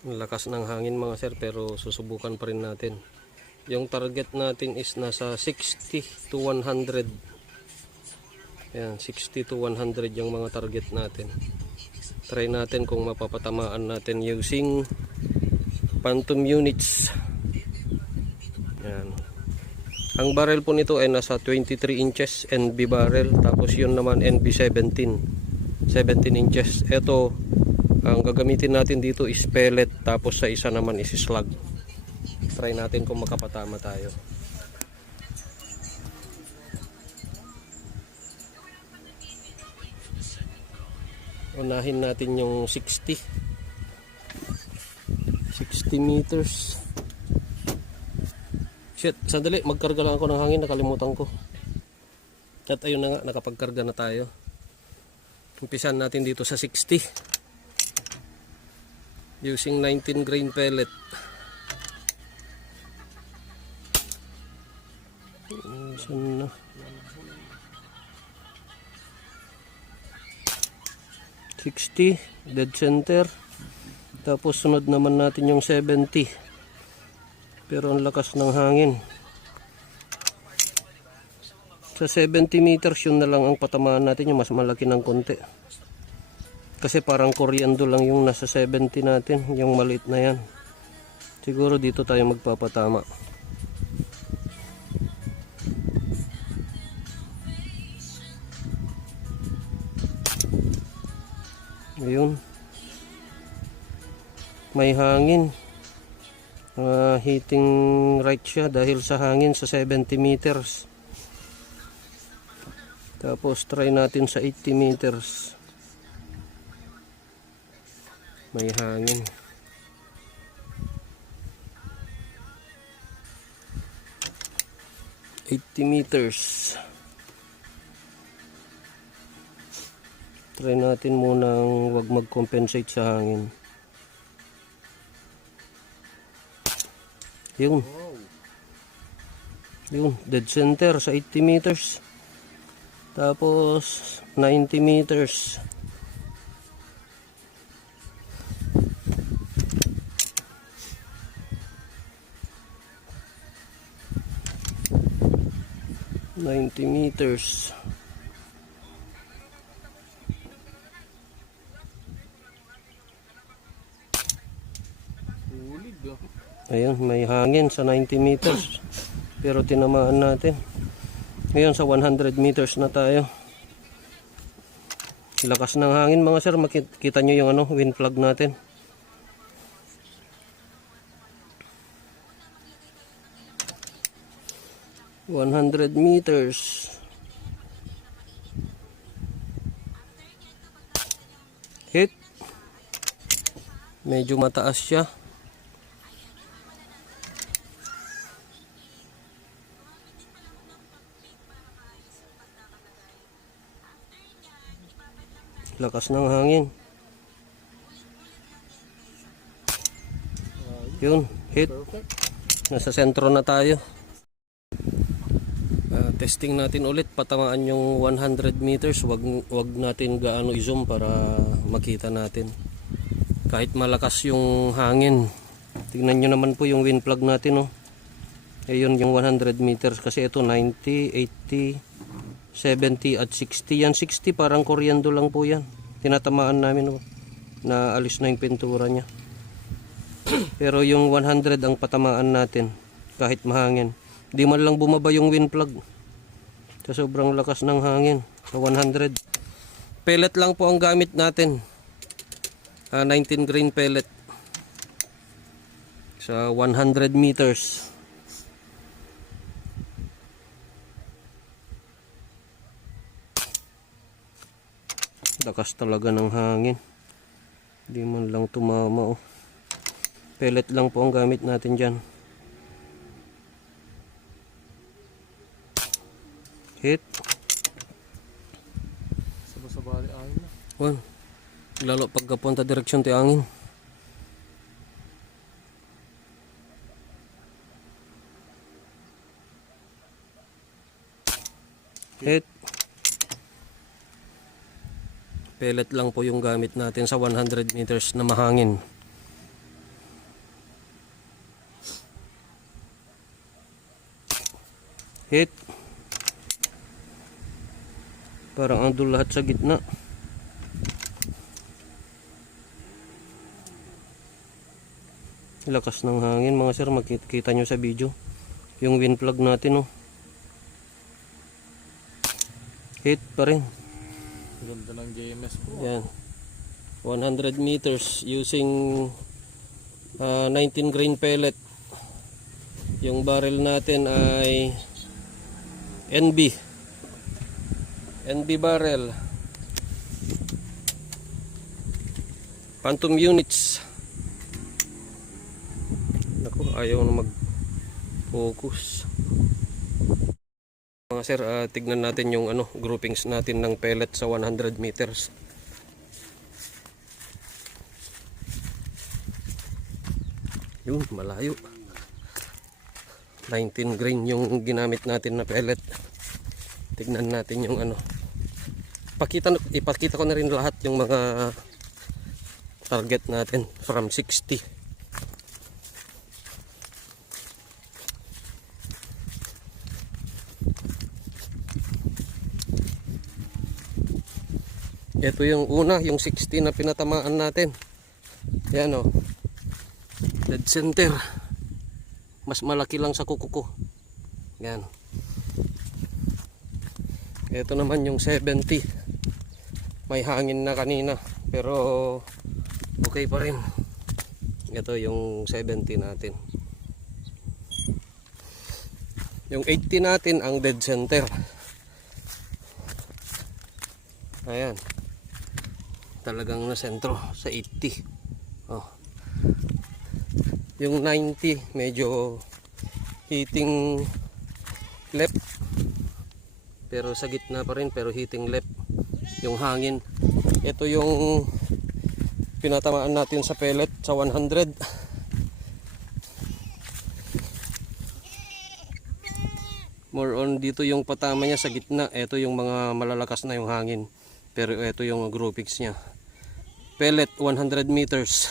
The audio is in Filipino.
Lakas ng hangin mga sir, pero susubukan pa rin natin. Yung target natin is nasa 60 to 100. Ayan, 60 to 100 yung mga target natin. Try natin kung mapapatamaan natin using phantom units. Ayan. Ang barrel po nito ay nasa 23 inches NB barrel. Tapos yun naman NB 17 inches. Ito, ang gagamitin natin dito is pellet. Tapos sa isa naman is slug. Try natin kung makapatama tayo. Unahin natin yung 60 meters. Shit, sandali, magkarga lang ako ng hangin, nakalimutan ko. At ayun na nga, nakapagkarga na tayo. Umpisan natin dito sa 60 using 19 grain pellet. Saan na? Dead center. Tapos sunod naman natin yung 70. Pero ang lakas ng hangin. Sa 70 meters yun na lang ang patamaan natin, yung mas malaki ng konti. Kasi parang koreando lang yung nasa 70 natin, yung maliit na yan. Siguro dito tayo magpapatama. Ayun. May hangin. Hitting right siya dahil sa hangin sa 70 meters. Tapos try natin sa 80 meters. May hangin. meters. Try natin munang wag mag-compensate sa hangin. Yun. Yun, dead center sa 80 meters. Tapos 90 meters. Meters. Ayun, may hangin sa 90 meters. Pero tinamaan natin. Ngayon sa 100 meters na tayo. Lakas ng hangin mga sir. Makita nyo yung wind flag natin. $100 meters. Hit. Medyo mataas siya. Lakas ng hangin. Yun, hit. Nasa sentro na tayo. Testing natin ulit, patamaan yung 100 meters. Wag natin gaano i-zoom para makita natin. Kahit malakas yung hangin. Tingnan nyo naman po yung wind flag natin, oh. Ayun yung 100 meters kasi ito 90, 80, 70 at 60. Yan 60 parang koreando lang po yan. Tinatamaan namin, oh. Na alis na yung pintura nya. Pero yung 100 ang patamaan natin kahit mahangin. Di man lang bumaba yung wind flag. Sa sobrang lakas ng hangin. Sa 100. Pellet lang po ang gamit natin. 19 grain pellet. Sa 100 meters. Lakas talaga ng hangin. Di man lang tumama, oh. Pellet lang po ang gamit natin dyan. Hit. Sabali angin na. Wan. Lalo pagkapunta direksyon ti angin. Hit. Pellet lang po yung gamit natin sa 100 meters na mahangin. Hit. Parang andun lahat sa gitna. Lakas ng hangin mga sir, makikita nyo sa video. Yung wind plug natin, oh. Hit pa rin. Ganda ng JMS po. Yan. 100 meters using 19 grain pellet. Yung barrel natin ay NB barrel. Phantom units. Naku, ayaw na mag-focus. Mga sir, tignan natin yung groupings natin ng pellet sa 100 meters. Yun, malayo. 19 grain yung ginamit natin na pellet. Tignan natin yung ipakita ko na rin lahat yung mga target natin from 60. Ito yung una, yung 60 na pinatamaan natin. Yan, oh. Dead center. Mas malaki lang sa kuko ko. Yan. Ito naman yung 70. May hangin na kanina, pero okay pa rin. Ito yung 70 natin. Yung 80 natin ang dead center. Ayan. Talagang na sentro sa 80. Oh. Yung 90 medyo hitting left, pero sa gitna pa rin, pero hitting left yung hangin. Ito yung pinatamaan natin sa pellet sa 100. More on dito yung patama niya sa gitna. Ito yung mga malalakas na yung hangin, pero ito yung groupings niya. Pellet 100 meters.